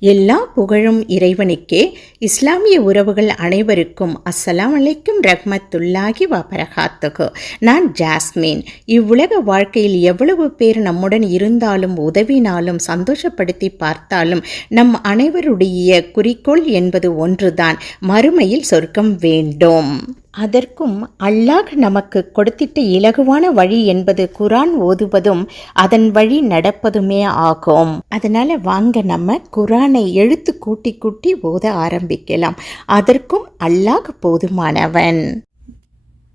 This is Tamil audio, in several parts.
எல்லா புகழும் இறைவனுக்கே. இஸ்லாமிய உறவுகள் அனைவருக்கும் அஸ்ஸலாம் அலைக்கும் ரஹ்மத்துல்லாஹி வபரகாத்துகு நான் ஜாஸ்மின். இவ்வுலக வாழ்க்கையில் எவ்வளவு பேர் நம்முடன் இருந்தாலும் உதவினாலும் சந்தோஷப்படுத்தி பார்த்தாலும் நம் அனைவருடைய குறிக்கோள் என்பது ஒன்றுதான். மறுமையில் சொர்க்கம் வேண்டும். அதற்கும் அல்லாஹ் நமக்கு கொடுத்திட்ட இலகுவான வழி என்பது குரான் ஓதுவதும் அதன் வழி நடப்பதுமே ஆகும். அதனால வாங்க நம்ம குரானை எழுத்து கூட்டி கூட்டி ஓத ஆரம்பிக்கலாம். அதற்கும் அல்லாஹ் போதுமானவன்.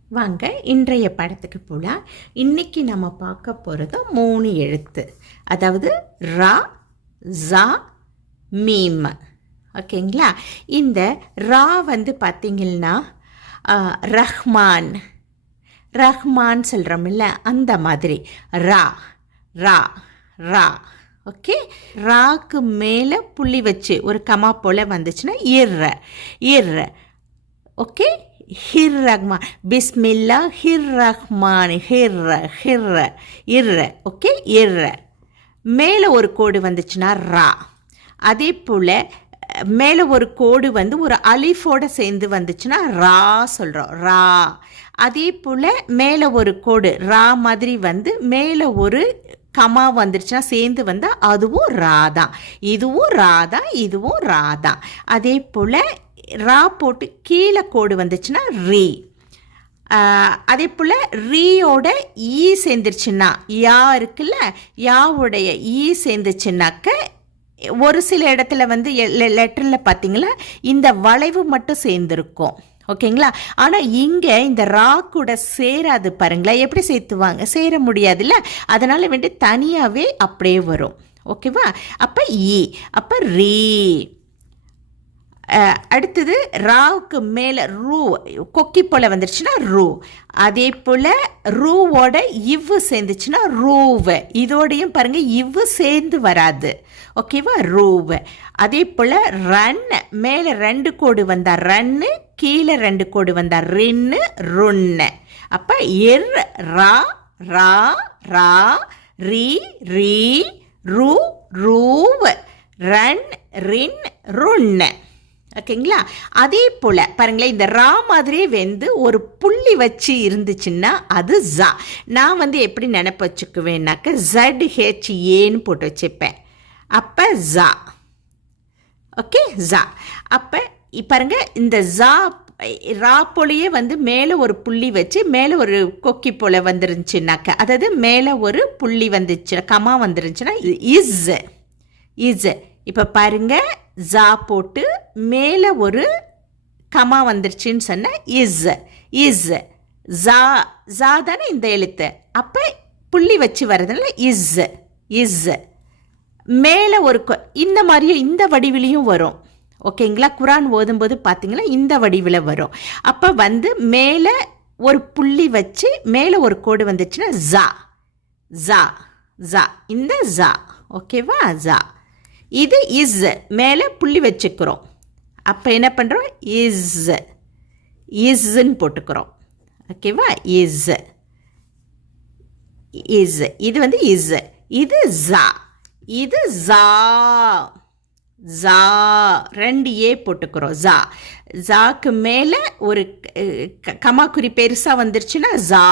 வாங்க இன்றைய படத்துக்கு போகலாம் இன்னைக்கு நம்ம பார்க்க போகிறது மூணு எழுத்து. அதாவது ரா ஜா மீம். ஓகேங்களா? இந்த ரா வந்து பார்த்தீங்கன்னா ரஹ்மான். ரஹ்மான் சொல்கிறோம்ல அந்த மாதிரி. ரா ரா ரா. ஓகே? ராக்கு மேலே புள்ளி வச்சு ஒரு கமா போல் வந்துச்சுன்னா இர்ற இர்ற ஓகே? ஹிர் ரஹ்மான். பிஸ்மில்லா ஹிர் ரஹ்மான். ஹிர்ர ஹிர்ர இர்ர. ஓகே? இர்ர. மேலே ஒரு கோடு வந்துச்சுன்னா ரா. அதே போல் மேலே ஒரு கோடு வந்து ஒரு அலிஃபோட சேர்ந்து வந்துச்சுன்னா ரா சொல்கிறோம் ரா. அதே போல் மேலே ஒரு கோடு ரா மாதிரி வந்து மேலே ஒரு கமா வந்துருச்சுன்னா சேர்ந்து வந்தால் அதுவும் ரா தான். இதுவும் ரா தான் இதுவும் ரா தான். அதே போல் ரா போட்டு கீழே கோடு வந்துச்சுன்னா ரீ. அதே போல் ரீயோட ஈ சேர்ந்துருச்சுன்னா யா இருக்குல்ல யாவுடைய ஈ சேர்ந்துச்சுன்னாக்க ஒரு சில இடத்துல வந்து லெட்டரில் பார்த்தீங்களா இந்த வளைவு மட்டும் சேர்ந்துருக்கும். ஓகேங்களா? ஆனால் இங்கே இந்த ரா கூட சேராது பாருங்களேன் எப்படி சேர்த்துவாங்க? சேர முடியாதுல்ல? அதனால் வேண்டி தனியாகவே அப்படியே வரும். ஓகேவா? அப்போ ஈ அப்போ ரீ. அடுத்தது ராவுக்கு மேலே ரூ கொக்கி போல் வந்துருச்சுன்னா ரூ. அதே போல் ரூவோட இவ்வு சேர்ந்துச்சுன்னா ரூவு. இதோடையும் பாருங்க இவ்வு சேர்ந்து வராது. ஓகேவா? ரூவு. அதே போல் ரன் மேலே ரெண்டு கோடு வந்தால் ரன்னு கீழே ரெண்டு கோடு வந்தால் ரின்னு ருன்னு. அப்போ எர் ரா ரா ரா ரீ ரீ ரூ ரூவ். ரன் ரின் ருன்னு. ஓகேங்களா? அதே போல் பாருங்களேன் இந்த ரா மாதிரியே வந்து ஒரு புள்ளி வச்சு இருந்துச்சுன்னா அது ஜா. நான் வந்து எப்படி நினப்பு வச்சுக்குவேன்னாக்க ஜட் ஹெச் ஏன்னு போட்டு வச்சுப்பேன். அப்போ ஜா. ஓகே? ஜா. அப்போ பாருங்க இந்த ஜா ரா போலயே வந்து மேலே ஒரு புள்ளி வச்சு மேலே ஒரு கொக்கி போல வந்துருந்துச்சுனாக்க அதாவது மேலே ஒரு புள்ளி வந்துச்சு கமா வந்துருந்துச்சுன்னா இஸ். இஸ். இப்போ பாருங்கள் ஜா போட்டு மேலே ஒரு கமா வந்துருச்சுன்னு சொன்ன இஸ். இஸ். ஜா ஜா தானே இந்த எழுத்து. அப்போ புள்ளி வச்சு வர்றதுனால இஸ். இஸ். மேலே ஒரு இந்த மாதிரியும் இந்த வடிவிலையும் வரும். ஓகேங்களா? குரான் ஓதும்போது பார்த்தீங்கன்னா இந்த வடிவில் வரும். அப்போ வந்து மேலே ஒரு புள்ளி வச்சு மேலே ஒரு கோடு வந்துச்சுன்னா ஜா. ஜா ஜா. இந்த ஜா. ஓகேவா? ஜா. இது இஸ் மேலே புள்ளி வச்சுக்கிறோம். அப்போ என்ன பண்ணுறோம் இஸ் இஸ்ன்னு போட்டுக்கிறோம். ஓகேவா இஸ் இஸ் இது வந்து இஸ் இது ஜா இது ஜா ஜா ரெண்டு ஏ போட்டுக்கிறோம். ஜா ஜாக்கு மேலே ஒரு க- கமாக்குறி பெருசாக வந்துருச்சுன்னா ஜா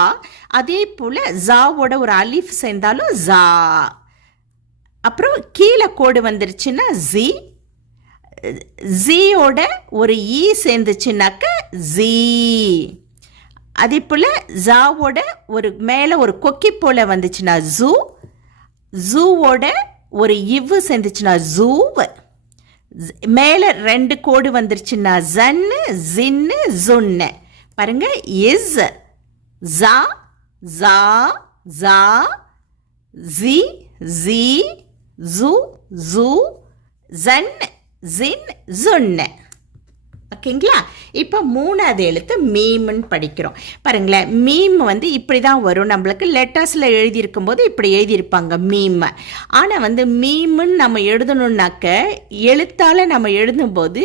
அதே போல் ஜாவோட ஒரு அலிஃப் சேர்ந்தாலும் ஜா அப்புறம் கீழே கோடு வந்துருச்சுன்னா ஜி ஜியோட ஒரு e ஈ சேர்ந்துச்சுனாக்க ஜீ அதே போல் ஜாவோட ஒரு மேலே ஒரு கொக்கி போல் வந்துச்சுன்னா ஜூ ஜூவோட ஒரு இவ்வு சேர்ந்துச்சுன்னா ஜூவ் மேலே ரெண்டு கோடு வந்துருச்சுன்னா ஜன்னு ஜின்னு ஜுன்னு பாருங்க இஸ் ஜா ஜா ஜா ஜி ஜி ஜு ஜு ஜன் ஜின் ஜுன்னு ஓகேங்களா? இப்போ மூணாவது எழுத்து மீம்னு படிக்கிறோம். பாருங்களேன் மீம் வந்து இப்படி தான் வரும். நம்மளுக்கு லெட்டர்ஸில் எழுதியிருக்கும் போது இப்படி எழுதியிருப்பாங்க மீம். ஆனால் வந்து மீம்னு நம்ம எழுதணுன்னாக்க எழுத்தால் நம்ம எழுதும்போது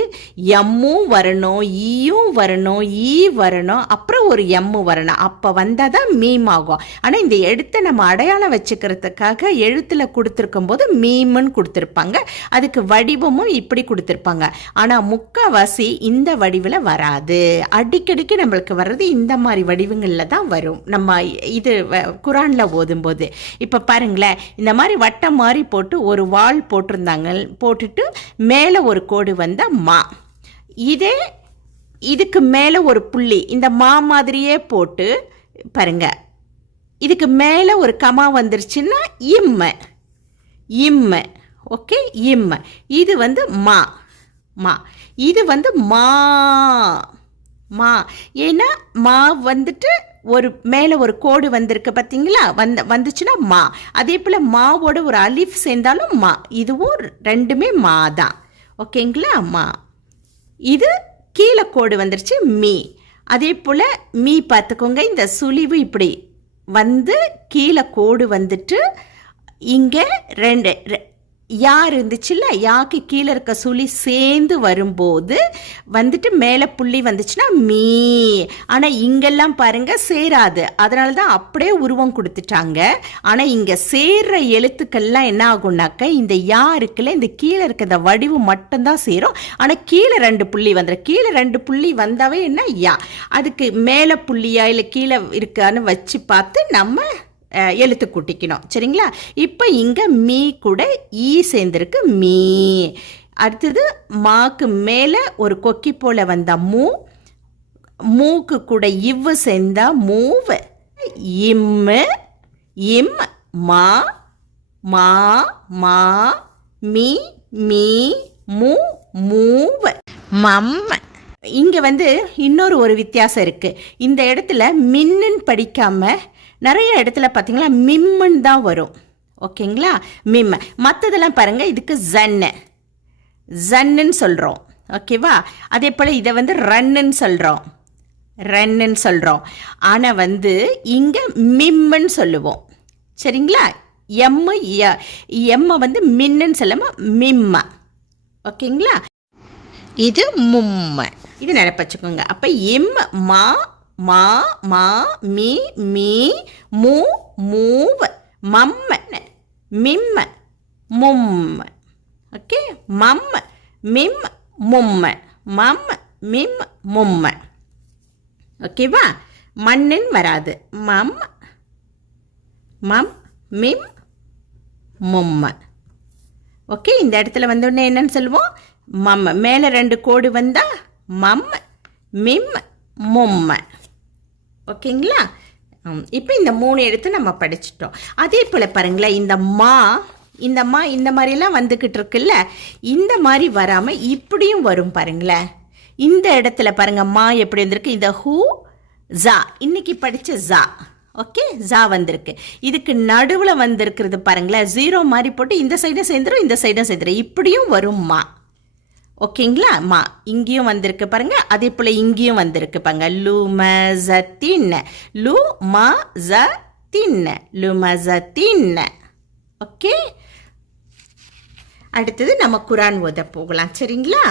எம்மும் வரணும் e ஈயும் வரணும் ஈ வரணும் அப்புறம் ஒரு எம்மு வரணும். அப்போ வந்தால் தான் மீம் ஆகும். ஆனால் இந்த எழுத்தை நம்ம அடையாளம் வச்சுக்கிறதுக்காக எழுத்தில் கொடுத்துருக்கும் போது மீம்னு கொடுத்துருப்பாங்க. அதுக்கு வடிவமும் இப்படி கொடுத்துருப்பாங்க. ஆனால் முக்கால்வாசி இந்த இந்த வடிவில் வராது. அடிக்கடிக்கு நம்மளுக்கு வர்றது இந்த மாதிரி வடிவங்களில் தான் வரும். நம்ம இது வ- ஓதும்போது. இப்போ பாருங்களேன் இந்த மாதிரி வட்டம் மாதிரி போட்டு ஒரு வால் போட்டிருந்தாங்க போட்டுட்டு மேலே ஒரு கோடு வந்தால் மா. இதே இதுக்கு மேலே ஒரு புள்ளி இந்த மா மாதிரியே போட்டு பாருங்க. இதுக்கு மேலே ஒரு கமா வந்துருச்சுன்னா இம்ம. இம்ம. ஓகே? இம்ம. இது வந்து மா. மா. இது வந்து மா. மா. ஏன்னா மா வந்துட்டு ஒரு மேலே ஒரு கோடு வந்திருக்கு பார்த்தீங்களா வந்த வந்துச்சுன்னா மா. அதே போல் மாவோட ஒரு அலிஃப் சேர்ந்தாலும் மா. இதுவும் ரெண்டுமே மா தான். ஓகேங்களா? மா. இது கீழே கோடு வந்துருச்சு மீ. அதே போல் மீ பார்த்துக்கோங்க இந்த சுழிவு இப்படி வந்து கீழே கோடு வந்துட்டு இங்கே ரெண்டு ரெ- யா இருந்துச்சுல்ல யாக்கு கீழே இருக்க சுழி சேர்ந்து வரும்போது வந்துட்டு மேலே புள்ளி வந்துச்சுன்னா மீ. ஆனால் இங்கெல்லாம் பாருங்க சேராது. அதனால தான் அப்படியே உருவம் கொடுத்துட்டாங்க. ஆனால் இங்கே சேர்ற எழுத்துக்கள்லாம் என்ன ஆகும்னாக்க இந்த யா இருக்குல்ல இந்த கீழே இருக்க இந்த வடிவு மட்டும்தான் சேரும். ஆனால் கீழே ரெண்டு புள்ளி வந்துடும் கீழே ரெண்டு புள்ளி வந்தாவே என்ன? யா. அதுக்கு மேலே புள்ளியா இல்லை கீழே இருக்கான்னு வச்சு பார்த்து நம்ம எழுத்து கூட்டிக்கணும். சரிங்களா? இப்போ இங்கே மீ கூட ஈ சேர்ந்துருக்கு மீ. அடுத்தது மாக்கு மேலே ஒரு கொக்கி போல் வந்தால் மூ. மூக்கு கூட இவ்வு சேர்ந்தா மூவு. இம்மு இம் மா மா மா மீ மீ மூ மூவ. மம். இங்கே வந்து இன்னொரு ஒரு வித்தியாசம் இருக்குது இந்த இடத்துல மின்னுன்னு படிக்காமல் நிறைய இடத்துல பார்த்தீங்களா மிம்முன்னு தான் வரும். ஓகேங்களா? மிம் மற்றதெல்லாம் பாருங்கள் இதுக்கு ஜன்னு ஜன்னுன்னு சொல்கிறோம் ஓகேவா? அதே போல் இதை வந்து ரன்னுன்னு சொல்கிறோம் ரன்னுன்னு சொல்கிறோம் ஆனால் வந்து இங்கே மிம்முன்னு சொல்லுவோம். சரிங்களா? எம்மு எம்மை வந்து மின்னுன்னு சொல்லாமல் மிம்ம. ஓகேங்களா? இது மும்ம. இது நினைப்பச்சுக்கோங்க அப்போ எம் மா மா மா மி மீ மூ மூவ மம்ம மிம்ம மும்ம. ஓகே மம்ம மிம் மும்ம. மம்ம மிம் மும்ம. ஓகேவா மண்ணின் வராது. மம் மம் மிம் மும்ம. ஓகே இந்த இடத்துல வந்தோடனே என்னன்னு சொல்லுவோம்? மம்ம. மேலே ரெண்டு கோடு வந்தால் மம் மிம் மும்ம. ஓகேங்களா? இப்போ இந்த மூணு எடுத்து நம்ம படிச்சிட்டோம். அதே போல் பாருங்களேன் இந்த மா இந்த மா இந்த மாதிரிலாம் வந்துக்கிட்டு இருக்குல்ல இந்த மாதிரி வராமல் இப்படியும் வரும் பாருங்களேன். இந்த இடத்துல பாருங்க மா எப்படி வந்திருக்கு? இந்த ஹூ ஜா. இன்னைக்கு படித்த ஜா. ஓகே? ஜா வந்திருக்கு. இதுக்கு நடுவில் வந்திருக்கிறது பாருங்களேன் ஜீரோ மாதிரி போட்டு இந்த சைடும் சேர்ந்துரும் இந்த சைடும் சேர்ந்துரும். இப்படியும் வரும் மா. ஓகேங்களா? மா இங்கேயும் வந்திருக்கு பாருங்க. அதே போல் இங்கேயும் வந்திருக்கு பாருங்க. லு ம ஜ தின் லு ம ஜ தின் லு ம ஜ தின் ஓகே? அடுத்தது நம்ம குரான் ஓத போகலாம். சரிங்களா?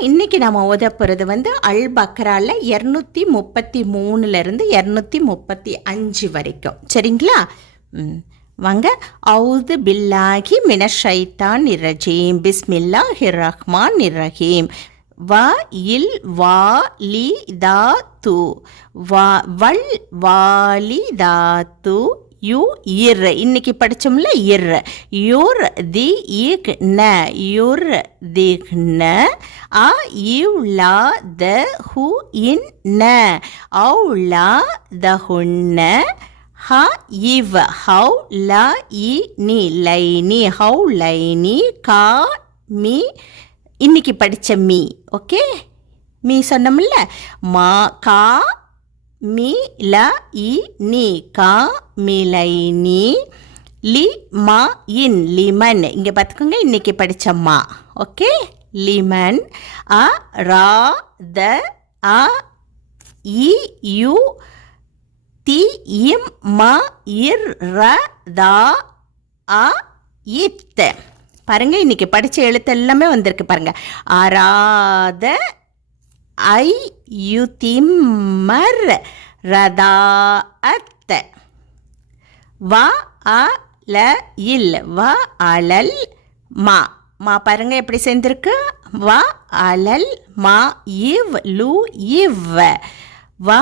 இன்னைக்கு நம்ம ஓத போகிறது வந்து அல் பக்ரால இரநூத்தி முப்பத்தி மூணுலேருந்து இரநூத்தி முப்பத்தி அஞ்சு வரைக்கும். சரிங்களா? ம். வாங்க. அவுது பில்லாஹி மின ஷைத்தான் இரஜீம் பிஸ்மில்லாஹி ரஹ்மான் இரஹீம் வ இல் வா லி தா து. வா வல் வாலி தா து. யு இர் இன்னைக்கு படிச்சோம்ல இர் யுர் தி இக் ந. யுர் திக் ந. அ இவ் லா த ஹு இன் ந. ஔ லா த ஹுன்ன ஹ இவ் ஹவு ல இ நீ ஹவு லை லைனி கா மீ இன்னைக்கு படித்த மீ ஓகே மீ சொன்னோம்ல? மா கா மீ ல இ நீ கா மிலை லைனி லி மா இன் லிமன். இங்கே பார்த்துக்கோங்க இன்னைக்கு படித்த மா okay லிமன் a raw the a E you the இம் ம இர் ர தா அ இத்த பாருங்க இன்னைக்கு படிச்ச எழுத்து எல்லாமே வந்திருக்கு பாருங்க. அராத ஐ யூ திம்மர் ரதா அத்த வ அ ல இல் வ அலல் மா. மா பாருங்க எப்படி சேர்ந்திருக்கு? வ அலல் மா இவ் லு இவ். வ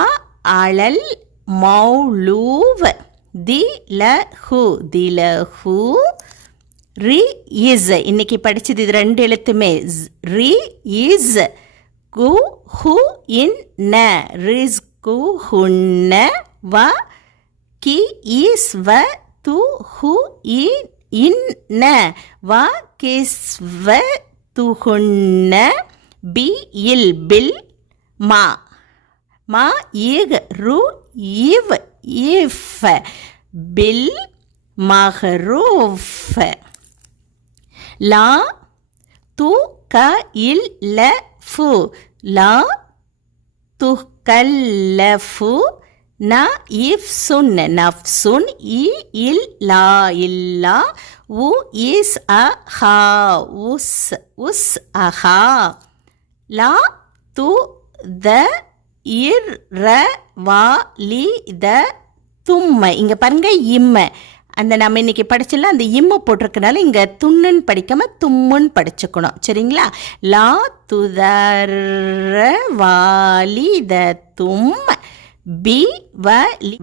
அலல் மௌலூவ் தி ல ஹு ல ஹு ரி இஸ். இன்னைக்கு படிச்சது இது ரெண்டு எழுத்துமே. ரி இஸ் கு ஹு இன் ந. ரிஸ் கு ஹுன்ன வ கி இஸ் வ து ஹு இன் இன் ந. வ கிஸ் வ துஹுன்ன பி இல் பில் மா. மா ஏக ரு இவ் இஃப் பில் மஹரூஃப். லா து க இல் ல ஃபு லா துக்கல்லஃபு. ந இஃப் சுன் நஃப்சுன் இ இல் லா இல்லா. உ இஸ் அ ஹா உஸ் உஸ் அஹா. லா து த இர் ர வா லி த தும்மை இங்கே பாருங்க இம்ம. அந்த நம்ம இன்னைக்கு படிச்சல அந்த இம்ம போட்டிருக்கனால இங்கே துண்ணுன்னு படிக்காம தும்முன்னு படிச்சுக்கணும். சரிங்களா? லா துதர் வாலி த தும் பி வ லி-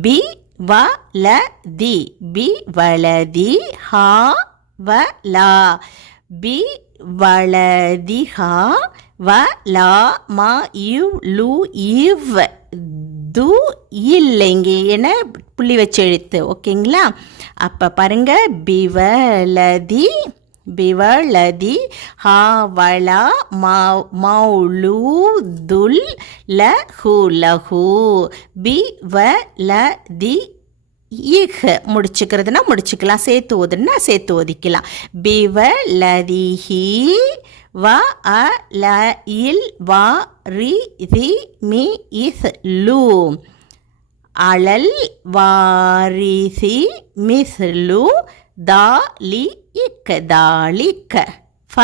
பி வ ல தி பி வளதி ஹா வ லா பி வளதி ஹா வ லா மா இவ் லு இவ் து இல்லை இங்கே என புள்ளி வச்சு எழுத்து ஓகேங்களா? அப்போ பாருங்க. பிவலதி பிவலதி ஹாவலா மௌலூதுல் லஹு லஹு பிவலதி இஹ். முடிச்சுக்கிறதுனா முடிச்சுக்கலாம். சேர்த்து ஓதுன்னா சேர்த்து ஓதிக்கலாம். பிவலதிஹி வ அ ல இல் வா ரி ரி மி இஸ் லு. அழல் வாரிசி மிஸ்லு தாலி இக் தாலிக் ஃப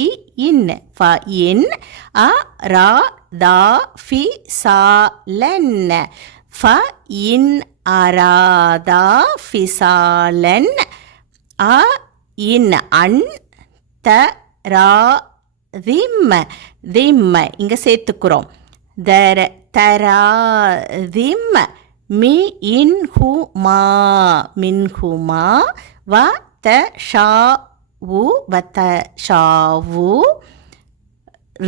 இ இன். ஃப இன். அ ரா தா ஃபி சா சாலன் ஃப இன். அராதா ஃபிசாலன் அ இன். அன் த ரா திம் திம் இங்கே சேர்த்துக்கிறோம். தர தரா திம் மி இன் ஹுமா மின் ஹுமா வ த ஷா உ வ த ஷாவு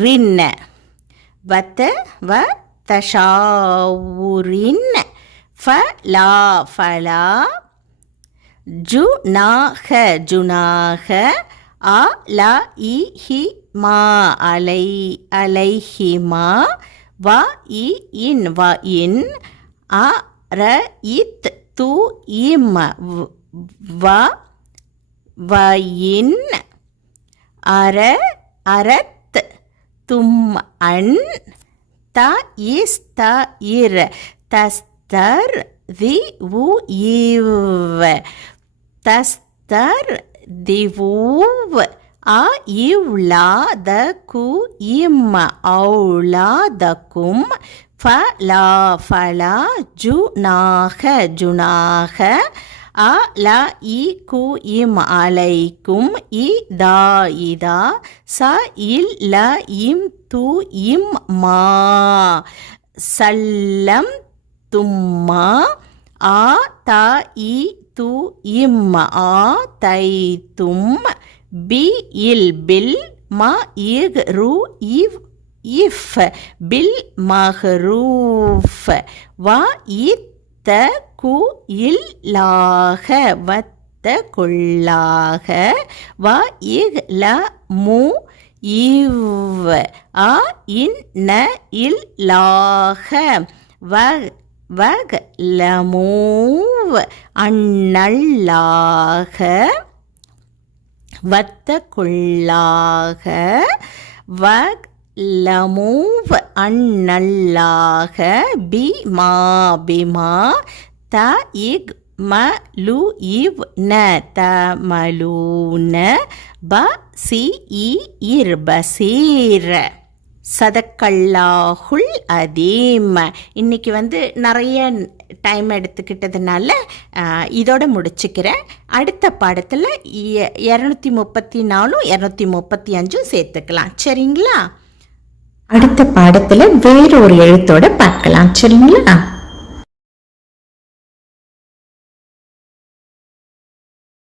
ரின்ன. வத்த வ தஷாவுரின் ஃபலா ஃபலா ஜுனாக ஜுனாக அ ல இ ஹி மா அலை அலை ஹி மா வ இ இன் வ இன் அ ர இத் து இம் வ வ இன் அர அரத் தும் அன் த இஸ் த இர் தஸ்தர் தி உ இவ் தஸ்தர் திவூவ் அ இவ்லாதகு இம் அவுலாதக்கும் ஃபலா ஃபலா ஜுனாக ஜுனாக அ ல இ கு இம் அலைக்கும் இ தா இதா ச இல் ல இம் து இம் மா சல்லம் தும்மா ஆ த இ து இம் ஆ தை தும் பி இல் பில் ம இக் ரு இவ் இஃப் பில் மஹரூஃப் வ இத்த கு இல் லாக வத்த கொள்ளாக வ இக் ல மு இவ் அ இன் ந இல் லாக வ வக் லமூவ் அண்ணல்லாக கொள்ளாக வக் லமூவ் அண்ணல்லாக பிமா பிமா த இக் ம லு இவ் ந த மலூன ப சி இ இர் பசீர் சதக்கல்லாஹுல் அதீம். இன்னைக்கு வந்து நிறைய டைம் எடுத்துக்கிட்டதுனால இதோட முடிச்சுக்கிறேன். அடுத்த பாடத்தில் இரநூத்தி முப்பத்தி நாலும் இரநூத்தி முப்பத்தி அஞ்சும் சேர்த்துக்கலாம். சரிங்களா? அடுத்த பாடத்தில் வேறொரு எழுத்தோட பார்க்கலாம். சரிங்களா?